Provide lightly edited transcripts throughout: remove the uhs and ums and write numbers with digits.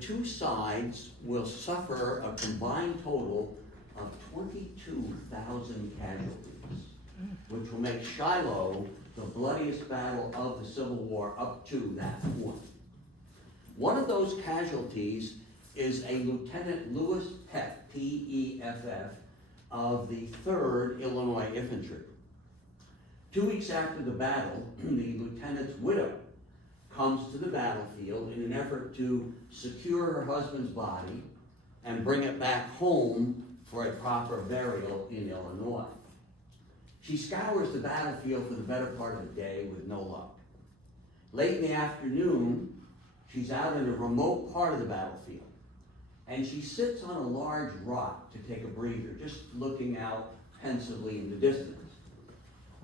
two sides will suffer a combined total of 22,000 casualties, which will make Shiloh the bloodiest battle of the Civil War up to that point. One of those casualties is a Lieutenant Lewis Peff, P-E-F-F, of the 3rd Illinois Infantry. 2 weeks after the battle, the lieutenant's widow comes to the battlefield in an effort to secure her husband's body and bring it back home for a proper burial in Illinois. She scours the battlefield for the better part of the day with no luck. Late in the afternoon, she's out in a remote part of the battlefield, and she sits on a large rock to take a breather, just looking out pensively in the distance.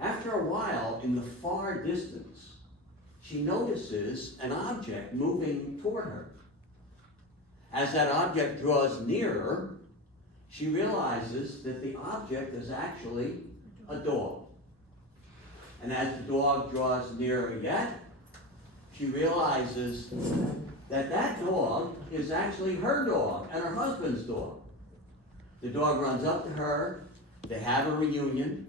After a while, in the far distance, she notices an object moving toward her. As that object draws nearer, she realizes that the object is actually a dog. And as the dog draws nearer yet, she realizes that that dog is actually her dog and her husband's dog. The dog runs up to her, they have a reunion,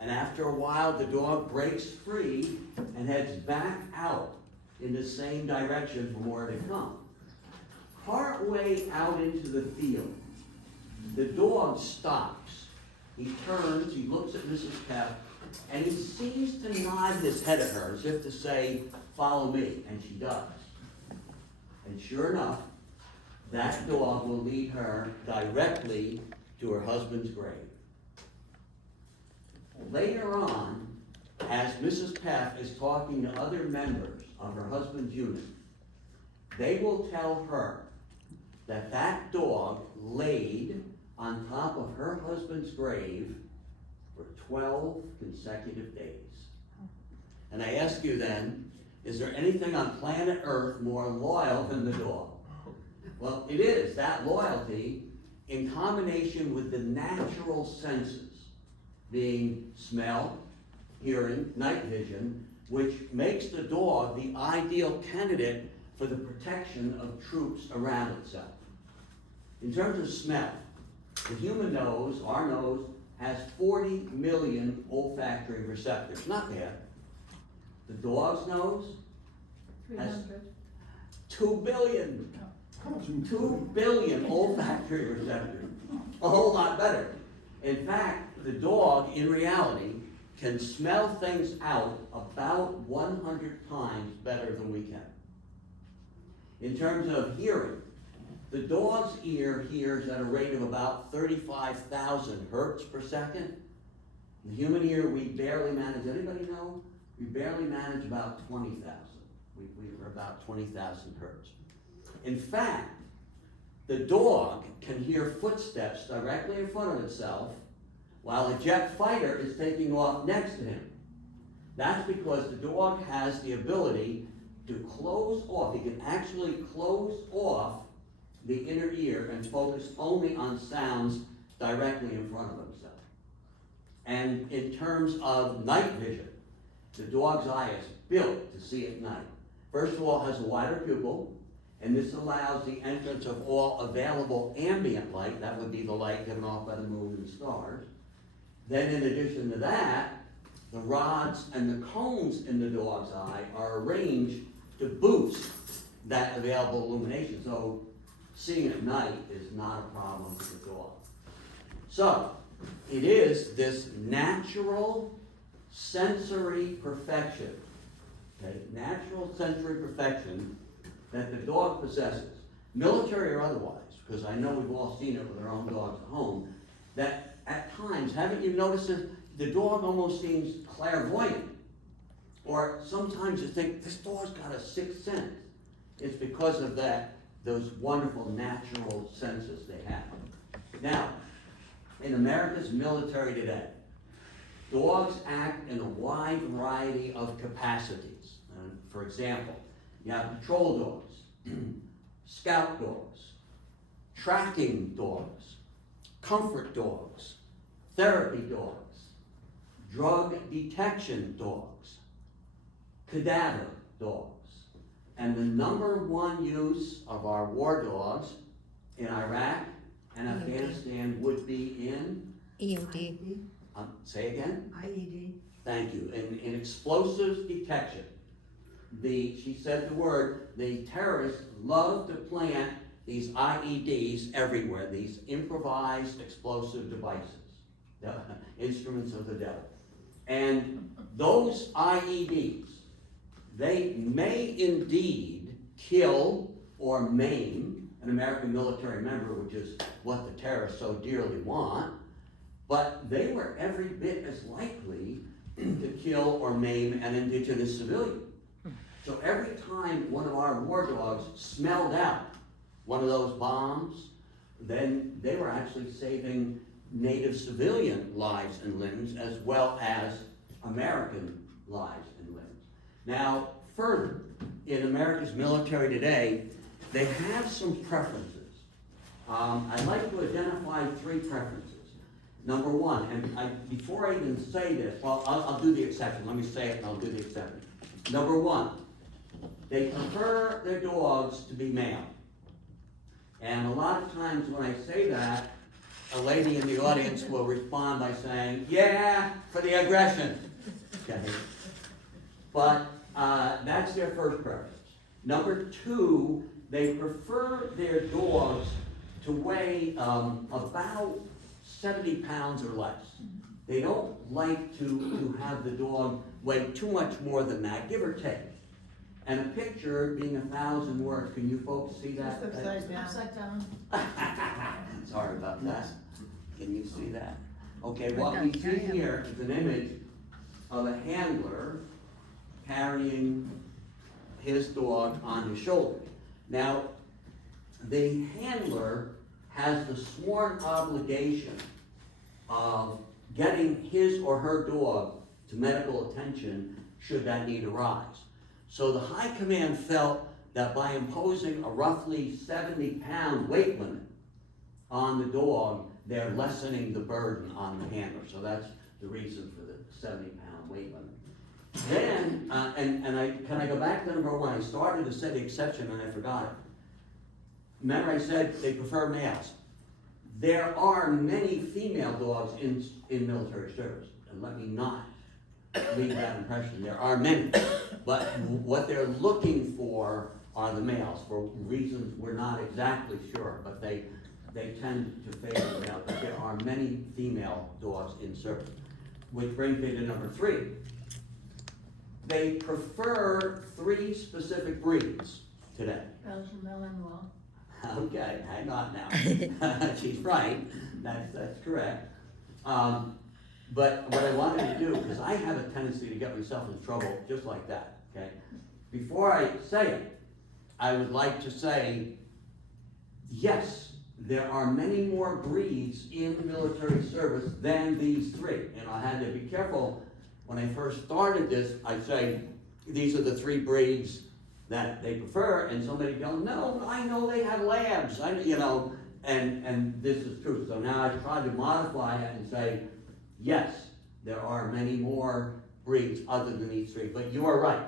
and after a while the dog breaks free and heads back out in the same direction from where it had come. Partway out into the field, the dog stops. He turns, he looks at Mrs. Peff, and he seems to nod his head at her as if to say, "Follow me," and she does. And sure enough, that dog will lead her directly to her husband's grave. Later on, as Mrs. Peff is talking to other members of her husband's unit, they will tell her that that dog laid on top of her husband's grave for 12 consecutive days. And I ask you then, is there anything on planet Earth more loyal than the dog? Well, it is that loyalty in combination with the natural senses, being smell, hearing, night vision, which makes the dog the ideal candidate for the protection of troops around itself. In terms of smell, the human nose, our nose, has 40 million olfactory receptors. Not bad. The dog's nose has 2 billion. 2 billion olfactory receptors. A whole lot better. In fact, the dog, in reality, can smell things out about 100 times better than we can. In terms of hearing, the dog's ear hears at a rate of about 35,000 hertz per second. The human ear, we barely manage, anybody know? We barely manage about 20,000. We're about 20,000 hertz. In fact, the dog can hear footsteps directly in front of itself while a jet fighter is taking off next to him. That's because the dog has the ability to close off. He can actually close off the inner ear and focus only on sounds directly in front of himself. And in terms of night vision, the dog's eye is built to see at night. First of all, it has a wider pupil, and this allows the entrance of all available ambient light. That would be the light given off by the moon and stars. Then in addition to that, the rods and the cones in the dog's eye are arranged to boost that available illumination. So seeing at night is not a problem for the dog. So it is this natural sensory perfection, okay, natural sensory perfection that the dog possesses, military or otherwise, because I know we've all seen it with our own dogs at home, that at times, haven't you noticed that the dog almost seems clairvoyant? Or sometimes you think, this dog's got a sixth sense. It's because of that, those wonderful natural senses they have. Now, in America's military today, dogs act in a wide variety of capacities. For example, you have patrol dogs, scout dogs, tracking dogs, comfort dogs, therapy dogs, drug detection dogs, cadaver dogs, And the #1 use of our war dogs in Iraq and Afghanistan would be in, EOD. say again? IED. Thank you, in explosives detection. She said the word, the terrorists love to plant these IEDs everywhere, these improvised explosive devices, the instruments of the devil. And those IEDs, they may indeed kill or maim an American military member, which is what the terrorists so dearly want, but they were every bit as likely to kill or maim an indigenous civilian. So every time one of our war dogs smelled out one of those bombs, then they were actually saving native civilian lives and limbs as well as American lives and limbs. Now, further, in America's military today, they have some preferences. I'd like to identify 3 preferences. #1, and before I even say this, well, I'll do the exception. Let me say it and I'll do the exception. #1, they prefer their dogs to be male. And a lot of times when I say that, a lady in the audience will respond by saying, yeah, for the aggression. Okay. But that's their first preference. #2, they prefer their dogs to weigh about 70 pounds or less. They don't like to have the dog weigh too much more than that, give or take. And a picture being 1,000 words, can you folks see that? Just upside down. Upside down. Sorry about that. Can you see that? Okay, what we see here is an image of a handler carrying his dog on his shoulder. Now, the handler has the sworn obligation of getting his or her dog to medical attention should that need arise. So the High Command felt that by imposing a roughly 70-pound weight limit on the dog, they're lessening the burden on the handler. So that's the reason for the 70-pound weight limit. Then, can I go back to #1? I started to say the exception and I forgot it. Remember I said they prefer males. There are many female dogs in military service, and let me not leave that impression. There are many, but what they're looking for are the males for reasons we're not exactly sure, but they tend to favor the male. But there are many female dogs in service, which brings me to #3. They prefer 3 specific breeds today. Belgian Malinois. Okay, hang on now. She's right, that's correct. But what I wanted to do, because I have a tendency to get myself in trouble just like that, okay? Before I say it, I would like to say, yes, there are many more breeds in military service than these 3. And I had to be careful, when I first started this, I'd say, these are the 3 breeds that they prefer, and somebody goes, no, I know they have labs, and this is true. So now I've tried to modify it and say, yes, there are many more breeds other than these 3, but you are right.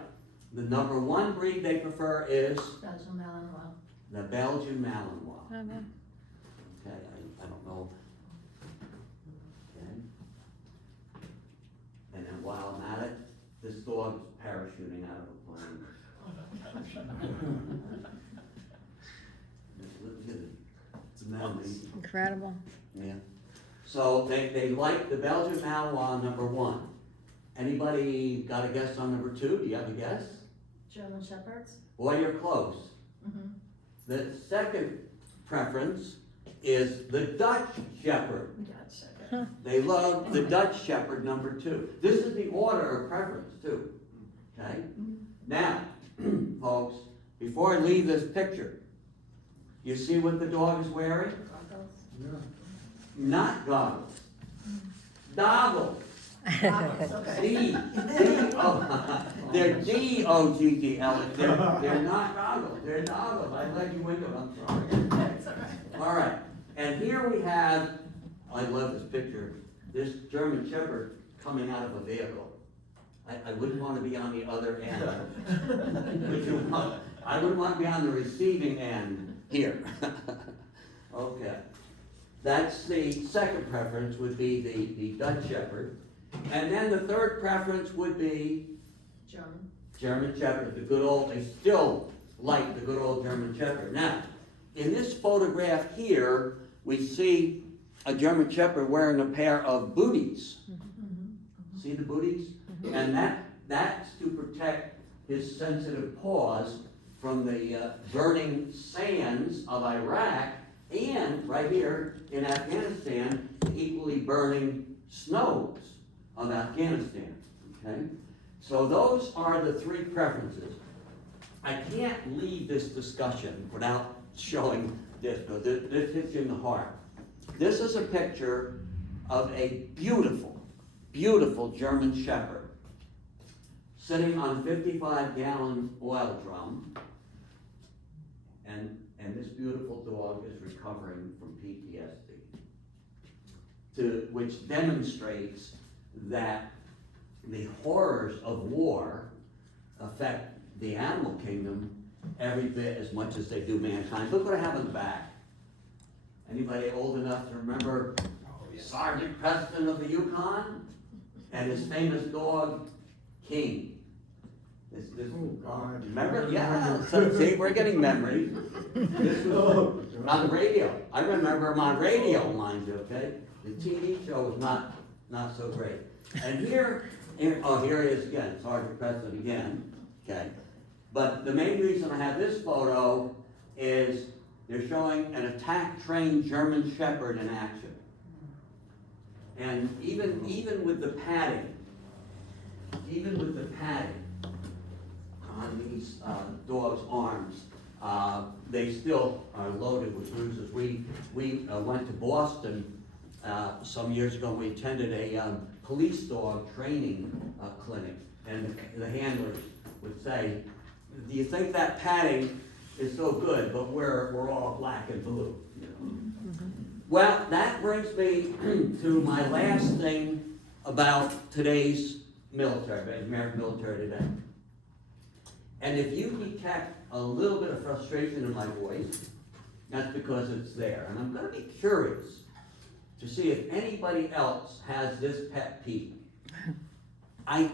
The #1 breed they prefer is Belgian Malinois. the Belgian Malinois. Okay. Okay, I don't know. Okay. And then while I'm at it, this dog is parachuting out of a plane. It's amazing. Incredible. Yeah. So they like the Belgian Malinois #1. Anybody got a guess on #2? Do you have a guess? German Shepherds. Boy, you're close. Mm-hmm. The second preference is the Dutch Shepherd. Gotcha. They love the Dutch Shepherd #2. This is the order of preference too, okay? Now, folks, before I leave this picture, you see what the dog is wearing? Goggles. Not goggles. Doggles. Goggles, okay. They're D-O-G-G-L. They're not goggles, they're doggles. I let you into it, I'm sorry. That's all right. All right, and here we have, I love this picture, this German Shepherd coming out of a vehicle. I wouldn't want to be on the other end. Would you want? I wouldn't want to be on the receiving end here. Okay. That's the second preference would be the Dutch Shepherd. And then the third preference would be German. German Shepherd, the good old, they still like the good old German Shepherd. Now, in this photograph here, we see a German Shepherd wearing a pair of booties. See the booties? And that's to protect his sensitive paws from the burning sands of Iraq and right here in Afghanistan, the equally burning snows of Afghanistan. Okay? So those are the three preferences. I can't leave this discussion without showing this, because this hits you in the heart. This is a picture of a beautiful, beautiful German Shepherd sitting on a 55-gallon oil drum, and this beautiful dog is recovering from PTSD, which demonstrates that the horrors of war affect the animal kingdom every bit as much as they do mankind. Look what I have in the back. Anybody old enough to remember Sergeant Preston of the Yukon and his famous dog, King? Remember? Yeah, so see, we're getting memories. This was on the radio. I remember him on radio, mind you, okay? The TV show was not so great. And here he is again, Sergeant Preston again, okay? But the main reason I have this photo is they're showing an attack-trained German Shepherd in action. And even with the padding on these dogs' arms, they still are loaded with bruises. We went to Boston some years ago. We attended a police dog training clinic, and the handlers would say, "Do you think that padding is so good, but we're all black and blue?" You know? Well, that brings me to my last thing about today's military, American military today. And if you detect a little bit of frustration in my voice, that's because it's there. And I'm going to be curious to see if anybody else has this pet peeve. I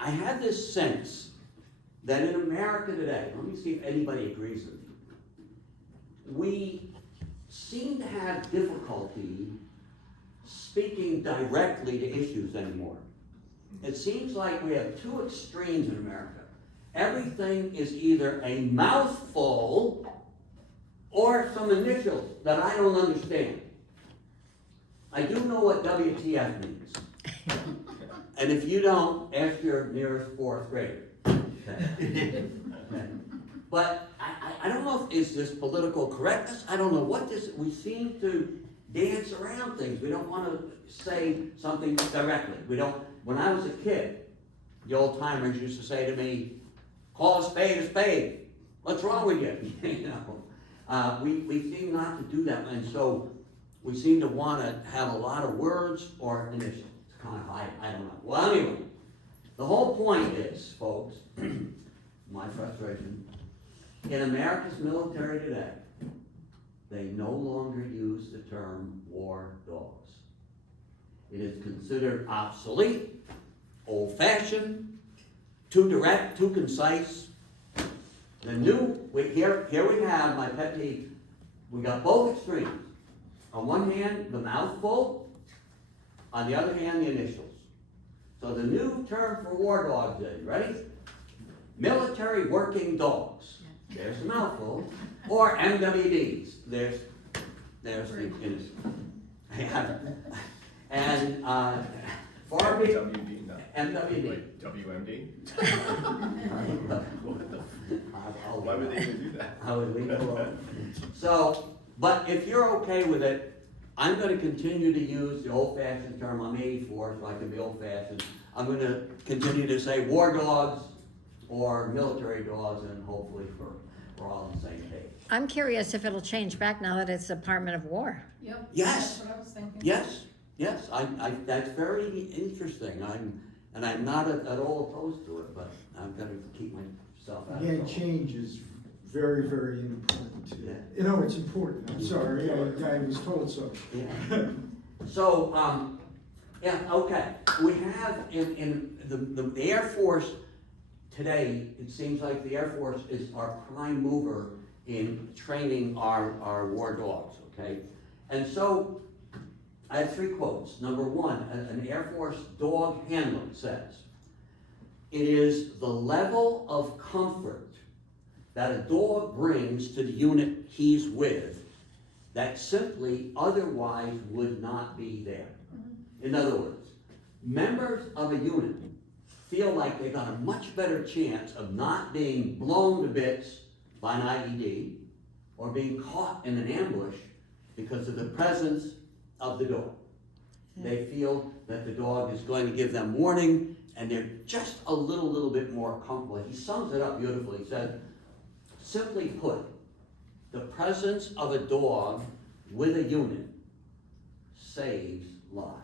have this sense that in America today, let me see if anybody agrees with me, we seem to have difficulty speaking directly to issues anymore. It seems like we have two extremes in America. Everything is either a mouthful or some initials that I don't understand. I do know what WTF means. And if you don't, ask your nearest fourth grader. Okay. But I don't know if is this political correctness. I don't know what this, we seem to dance around things. We don't want to say something directly. When I was a kid, the old timers used to say to me, "Call a spade a spade. What's wrong with you?" You know, we seem not to do that, and so we seem to want to have a lot of words or initials. It's kind of I don't know. Well, anyway, the whole point is, folks, my frustration in America's military today, they no longer use the term war dogs. It is considered obsolete, old-fashioned, too direct, too concise. The new, here we have my pet peeve. We got both extremes. On one hand, the mouthful. On the other hand, the initials. So the new term for war dogs is, ready? Military working dogs. There's the mouthful. Or MWDs. There's the initials. And far be WD, no. MWD. Like WMD? I'll- Why would they even do that? I would leave it alone. So, but if you're okay with it, I'm gonna continue to use the old-fashioned term. I'm 84, so I can be old-fashioned. I'm gonna continue to say war dogs or military dogs, and hopefully we're all on the same page. I'm curious if it'll change back now that it's Department of War. Yep. Yes. That's what I was thinking. Yes, that's very interesting. I'm not at all opposed to it, but I'm gonna keep myself out of Again, trouble. change is very, very important to, Yeah. you know, it's important, I'm sorry, I was told so. Yeah. So, yeah, okay, we have in the Air Force today, it seems like the Air Force is our prime mover in training our war dogs, okay? And so, I have 3 quotes. Number 1, an Air Force dog handler says, "It is the level of comfort that a dog brings to the unit he's with that simply otherwise would not be there." In other words, members of a unit feel like they got a much better chance of not being blown to bits by an IED or being caught in an ambush because of the presence of the dog. They feel that the dog is going to give them warning, and they're just a little bit more comfortable. He sums it up beautifully. He said, simply put, the presence of a dog with a unit saves lives.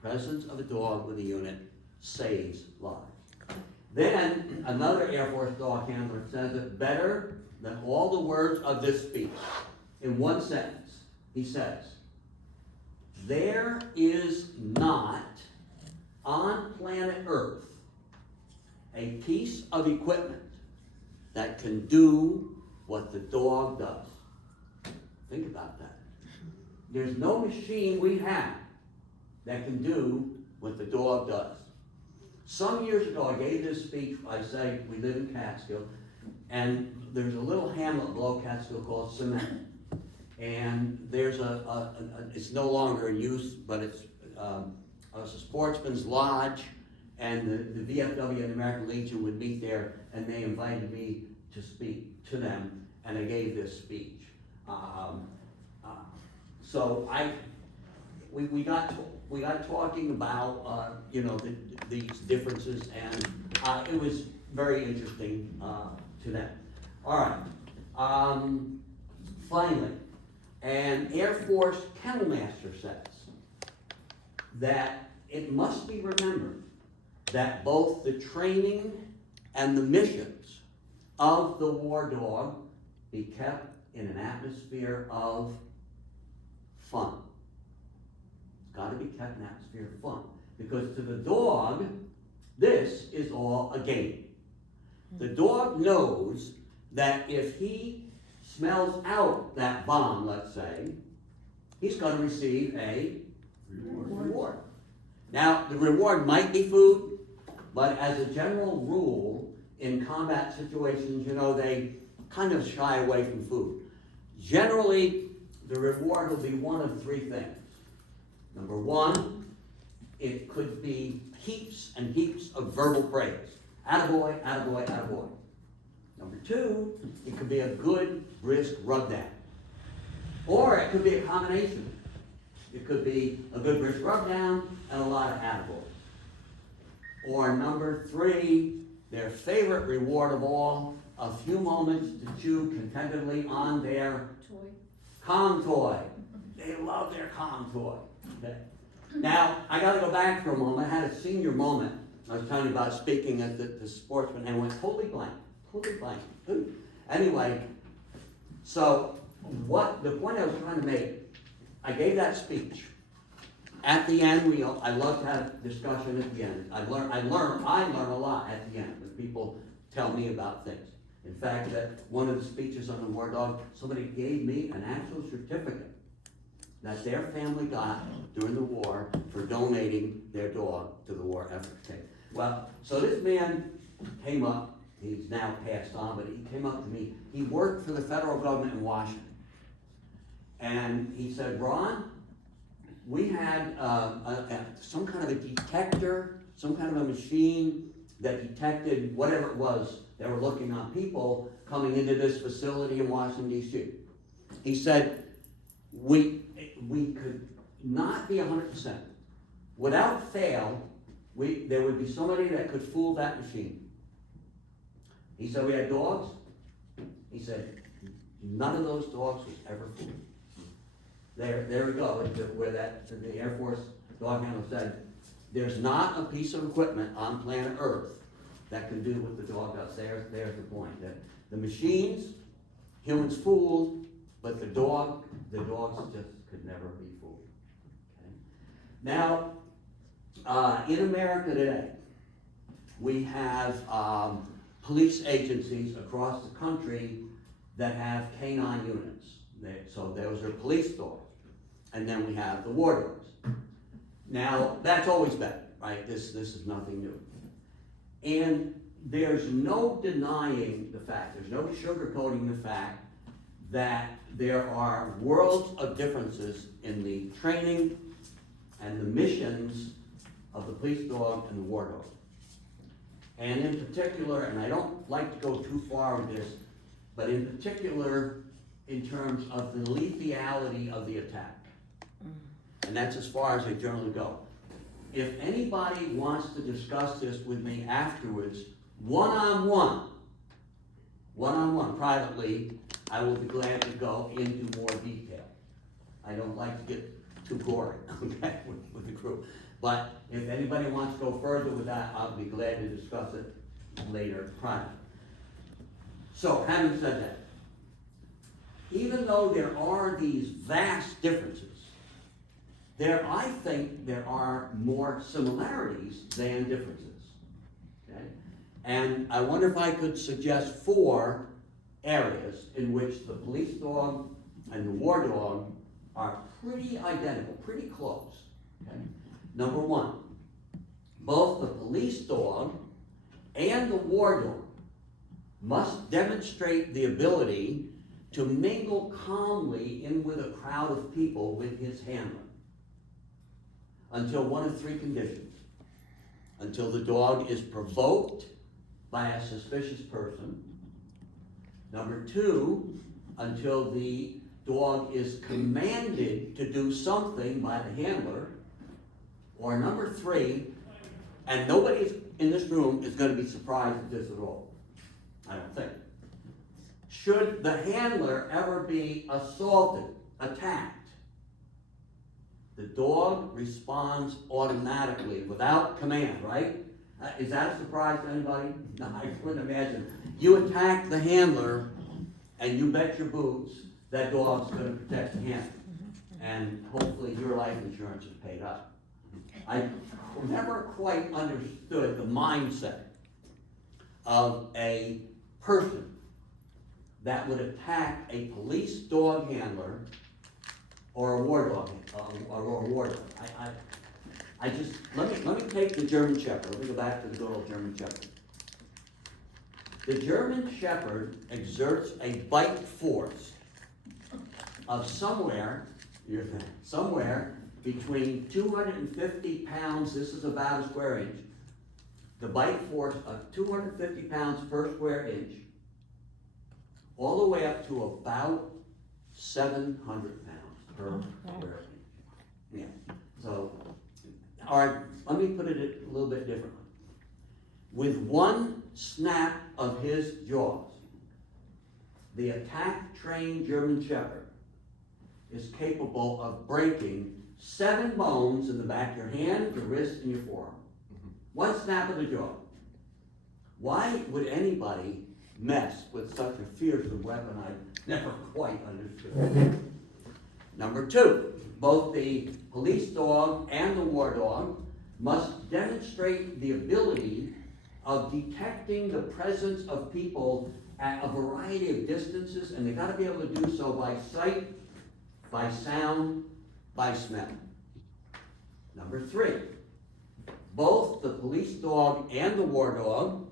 Presence of a dog with a unit saves lives. Then another Air Force dog handler says it better than all the words of this speech. In one sentence, he says, "There is not on planet Earth a piece of equipment that can do what the dog does." Think about that. There's no machine we have that can do what the dog does. Some years ago, I gave this speech. I say we live in Catskill, and there's a little hamlet below Catskill called Cement. And there's it's no longer in use, but it's a sportsman's lodge, and the VFW and the American Legion would meet there, and they invited me to speak to them, and I gave this speech. So we got talking about these differences, and it was very interesting to them. All right. Finally, an Air Force kennel master says that it must be remembered that both the training and the missions of the war dog be kept in an atmosphere of fun. It's got to be kept in an atmosphere of fun, because to the dog, this is all a game. The dog knows that if he smells out that bomb, let's say, he's going to receive a reward. Now, the reward might be food, but as a general rule, in combat situations, they kind of shy away from food. Generally, the reward will be one of 3 things. Number 1, it could be heaps and heaps of verbal praise. Attaboy, attaboy, attaboy. Number 2, it could be a good, brisk rub down. Or it could be a combination. It could be a good, brisk rub down and a lot of attaboy. Or number 3, their favorite reward of all, a few moments to chew contentedly on their Kong toy. They love their Kong toy. Okay. Now, I got to go back for a moment. I had a senior moment. I was telling you about speaking at the sportsman, and went totally blank. Ooh. Anyway, so the point I was trying to make, I gave that speech. At the end, I love to have discussion at the end. I learn a lot at the end when people tell me about things. In fact, that one of the speeches on the war dog, somebody gave me an actual certificate that their family got during the war for donating their dog to the war effort. Okay. Well, so this man came up. He's now passed on, but he came up to me. He worked for the federal government in Washington. And he said, "Ron, we had some kind of a detector, some kind of a machine that detected whatever it was they were looking on people coming into this facility in Washington, D.C. He said, we could not be 100%. Without fail, there would be somebody that could fool that machine." He said, "We had dogs." He said, "None of those dogs was ever fooled." There we go, where the Air Force dog handler said, there's not a piece of equipment on planet Earth that can do what the dog does. There's the point. The machines, humans fooled, but the dogs just could never be fooled. Okay? Now, in America today, we have police agencies across the country that have canine units. So those are police dogs. And then we have the war dogs. Now, that's always been, right? This is nothing new. And there's no denying the fact, there's no sugarcoating the fact that there are worlds of differences in the training and the missions of the police dog and the war dog. And in particular, and I don't like to go too far with this, but in particular, in terms of the lethality of the attack. And that's as far as I generally go. If anybody wants to discuss this with me afterwards, one-on-one, privately, I will be glad to go into more detail. I don't like to get too gory, okay, with the group. But if anybody wants to go further with that, I'll be glad to discuss it later privately. So, having said that, even though there are these vast differences, I think there are more similarities than differences. Okay? And I wonder if I could suggest 4 areas in which the police dog and the war dog are pretty identical, pretty close. Okay? Number 1, both the police dog and the war dog must demonstrate the ability to mingle calmly in with a crowd of people with his handler until one of 3 conditions. Until the dog is provoked by a suspicious person. Number 2, until the dog is commanded to do something by the handler. Or number 3, and nobody in this room is going to be surprised at this at all, I don't think. Should the handler ever be assaulted, attacked, the dog responds automatically without command, right? Is that a surprise to anybody? No, I couldn't imagine. You attack the handler, and you bet your boots that dog's going to protect the handler. And hopefully your life insurance is paid up. I never quite understood the mindset of a person that would attack a police dog handler or a war dog, I just, let me take the German Shepherd. Let me go back to the good old German Shepherd. The German Shepherd exerts a bite force of somewhere between 250 pounds, this is about a square inch, the bite force of 250 pounds per square inch, all the way up to about 700 pounds per square inch. Yeah, so, all right, let me put it a little bit differently. With one snap of his jaws, the attack-trained German Shepherd is capable of breaking 7 bones in the back of your hand, your wrist, and your forearm. One snap of the jaw. Why would anybody mess with such a fearsome weapon? I never quite understood. Number 2, both the police dog and the war dog must demonstrate the ability of detecting the presence of people at a variety of distances, and they got to be able to do so by sight, by sound, by smell. Number 3, both the police dog and the war dog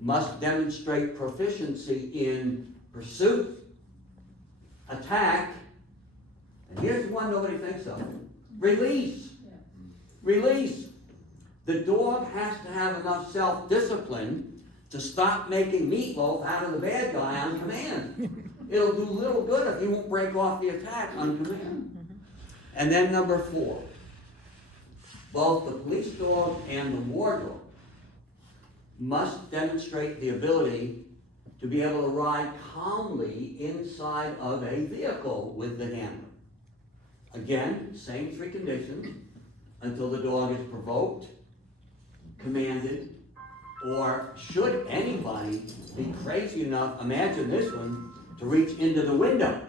must demonstrate proficiency in pursuit, attack, and here's one nobody thinks of, release. Release. The dog has to have enough self-discipline to stop making meatloaf out of the bad guy on command. It'll do little good if he won't break off the attack on command. And then number 4, both the police dog and the war dog must demonstrate the ability to be able to ride calmly inside of a vehicle with the handler. Again, same 3 conditions, until the dog is provoked, commanded, Or should anybody be crazy enough, imagine this one, to reach into the window,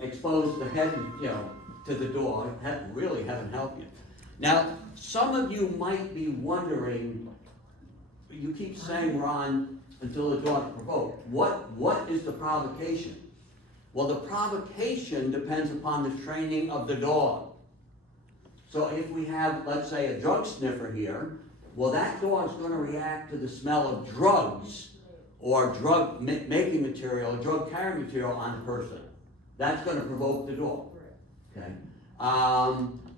expose the head, to the door, really heaven help you. Now, some of you might be wondering, you keep saying, Ron, until the dog provoked, what is the provocation? Well, the provocation depends upon the training of the dog. So if we have, let's say, a drug sniffer here, well, that dog's gonna react to the smell of drugs or drug making material, drug carrying material on the person. That's gonna provoke the dog, okay?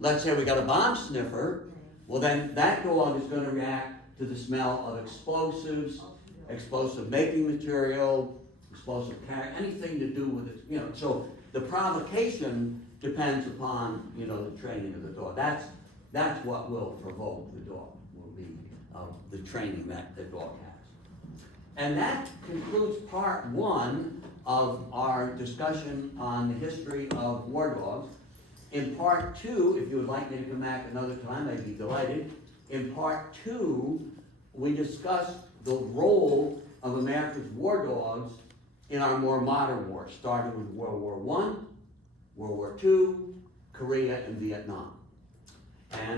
Let's say we got a bomb sniffer, well then that dog is gonna react to the smell of explosives, explosive making material, explosive carry, anything to do with it, so the provocation depends upon, the training of the dog. That's what will provoke the dog, will be the training that the dog has. And that concludes part one of our discussion on the history of war dogs. In part two, if you would like me to come back another time, I'd be delighted. In part two, we discussed the role of America's war dogs in our more modern wars, starting with World War I, World War II, Korea, and Vietnam. And